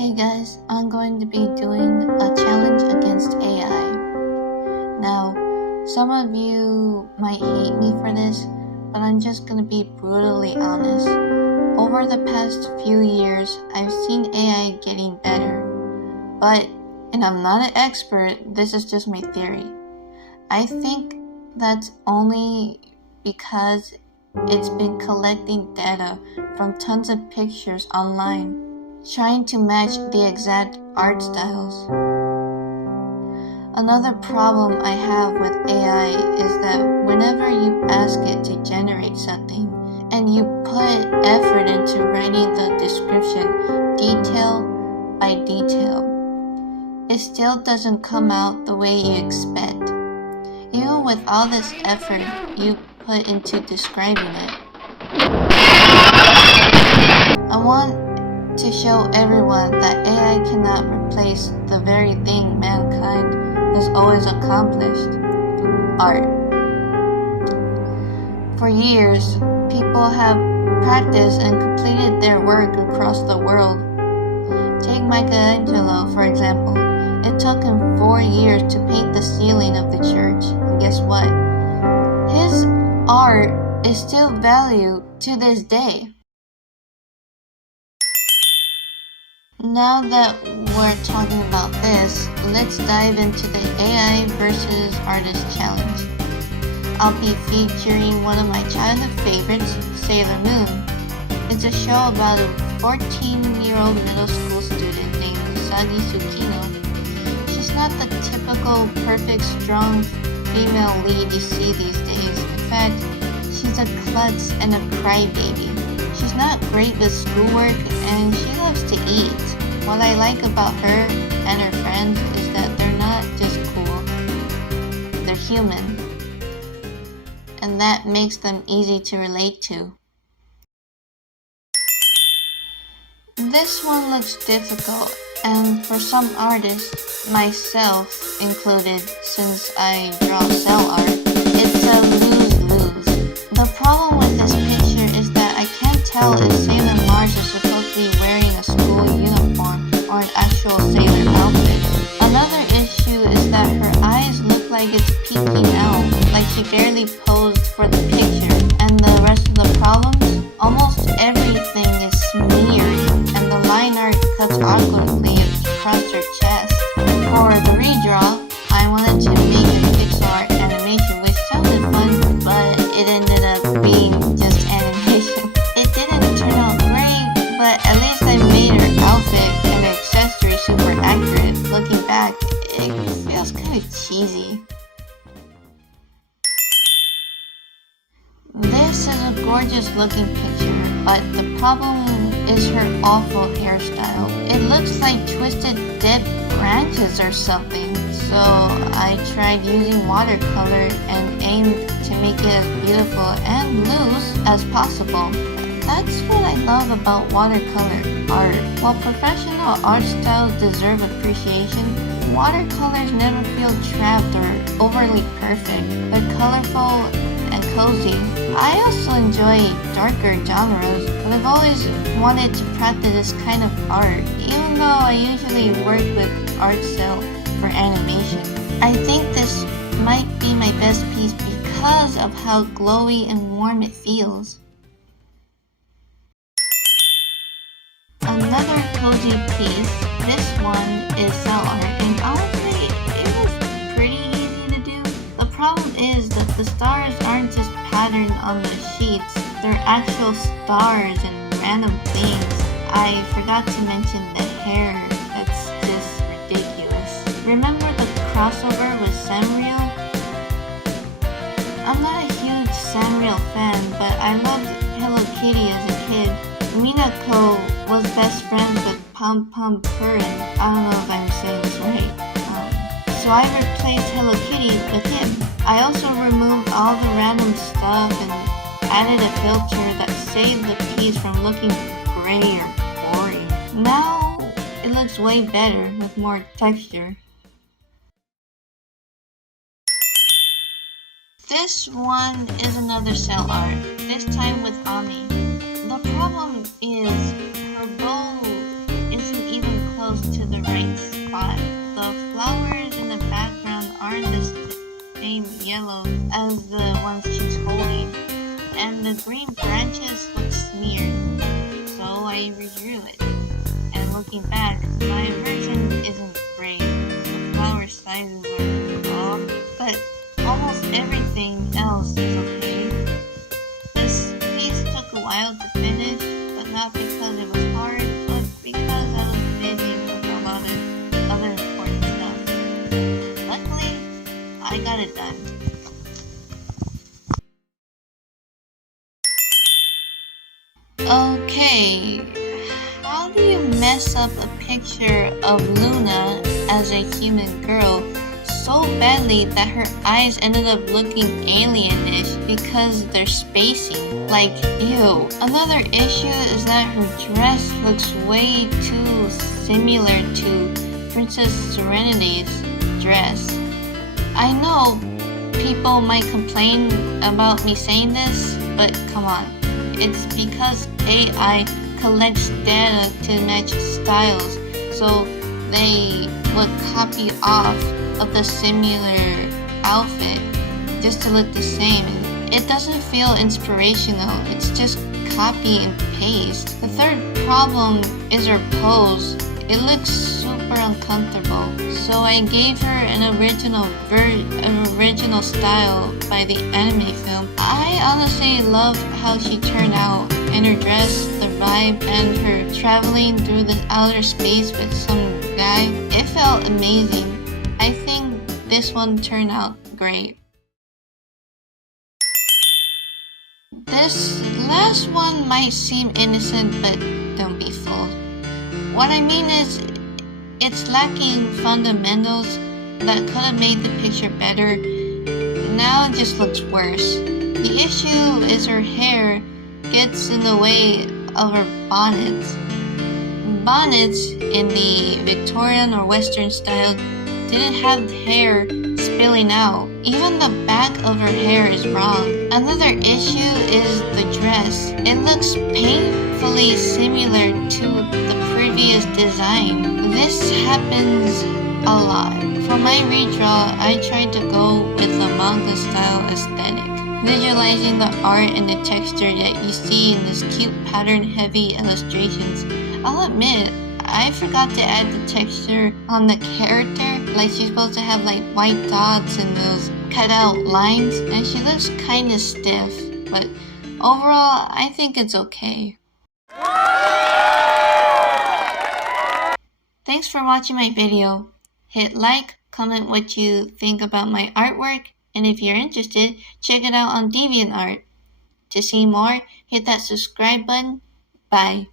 Hey guys, I'm going to be doing a challenge against AI. Now, some of you might hate me for this, but I'm just gonna be brutally honest. Over the past few years, I've seen AI getting better. But, and I'm not an expert, this is just my theory. I think that's only because it's been collecting data from tons of pictures online, trying to match the exact art styles. Another problem I have with AI is that whenever you ask it to generate something and you put effort into writing the description detail by detail, it still doesn't come out the way you expect, even with all this effort you put into describing it. I want to show everyone that AI cannot replace the very thing mankind has always accomplished: art. For years, people have practiced and completed their work across the world. Take Michelangelo, for example. It took him 4 years to paint the ceiling of the church, and guess what? His art is still valued to this day. Now that we're talking about this, let's dive into the AI versus artist challenge. I'll be featuring one of my childhood favorites, Sailor Moon. It's a show about a 14-year-old middle school student named Usagi. She's not the typical perfect, strong female lead you see these days. In fact, she's a klutz and a crybaby. She's not great with schoolwork and she loves to eat. What I like about her and her friends is that they're not just cool, they're human. And that makes them easy to relate to. This one looks difficult, and for some artists, myself included, since I draw cell art, it's a lose-lose. The problem with this picture is that I can't tell if Sailor Mars is supposed to be wearing a school uniform or an actual sailor outfit. Another issue is that her eyes look like it's peeking out, like she barely posed for the picture. And the rest of the problems? Almost everything is smeared, and the line art cuts awkwardly across her chest. For the redraw, I wanted to make a pixel animation, which sounded fun, but it ended up being just animation. It didn't turn out great, but at least I made her outfit and accessory super accurate. Looking back, it feels kind of cheesy. This is a gorgeous looking picture, but the problem is her awful hairstyle. It looks like twisted dead branches or something, so I tried using watercolor and aimed to make it as beautiful and loose as possible. That's what I love about watercolor art. While professional art styles deserve appreciation, watercolors never feel trapped or overly perfect. They're colorful and cozy. I also enjoy darker genres, but I've always wanted to practice this kind of art, even though I usually work with art cell for animation. I think this might be my best piece because of how glowy and warm it feels. Another cozy piece, this one is cell art, and honestly, it was pretty easy to do. The problem is that the stars aren't just patterned on the sheets, they're actual stars and random things. I forgot to mention the hair, that's just ridiculous. Remember the crossover with Sanrio? I'm not a huge Sanrio fan, but I loved Hello Kitty as a kid. Minako was best friends with Pom Pom Purin. I don't know if I'm saying this right. So I replaced Hello Kitty with him. I also removed all the random stuff and added a filter that saved the piece from looking gray or boring. Now it looks way better with more texture. This one is another cell art, this time with Ami. The problem is her bow isn't even close details to the right spot. The flowers in the background aren't the same yellow as the ones she's holding, and the green branches look smeared, so I redrew it. And looking back, my version isn't great. The flower sizes are off, but almost everything else is okay. This piece took a while to finish, but not because it was hard, but because I was busy with a lot of other important stuff. Luckily, I got it done. Okay, how do you mess up a picture of Luna as a human girl so badly that her eyes ended up looking alienish because they're spacey? Like, ew. Another issue is that her dress looks way too similar to Princess Serenity's dress. I know people might complain about me saying this, but come on. It's because AI collects data to match styles, so they would copy off of the similar outfit just to look the same. It doesn't feel inspirational, it's just copy and paste. The third problem is her pose. It looks super uncomfortable, so I gave her an original style by the anime film. I honestly loved how she turned out, and her dress, the vibe, and her traveling through the outer space with some guy. It felt amazing. I think this one turned out great. This last one might seem innocent, but don't be fooled. What I mean is, it's lacking fundamentals that could have made the picture better. Now it just looks worse. The issue is her hair gets in the way of her bonnets. Bonnets in the Victorian or Western style didn't have hair spilling out. Even the back of her hair is wrong. Another issue is the dress. It looks painfully similar to the previous design. This happens a lot. For my redraw, I tried to go with a manga style aesthetic, visualizing the art and the texture that you see in these cute pattern heavy illustrations. I'll admit, I forgot to add the texture on the character. Like, she's supposed to have like white dots and those cut out lines, and she looks kinda stiff, but overall I think it's okay. Thanks for watching my video. Hit like, comment what you think about my artwork, and if you're interested, check it out on DeviantArt. To see more, hit that subscribe button. Bye.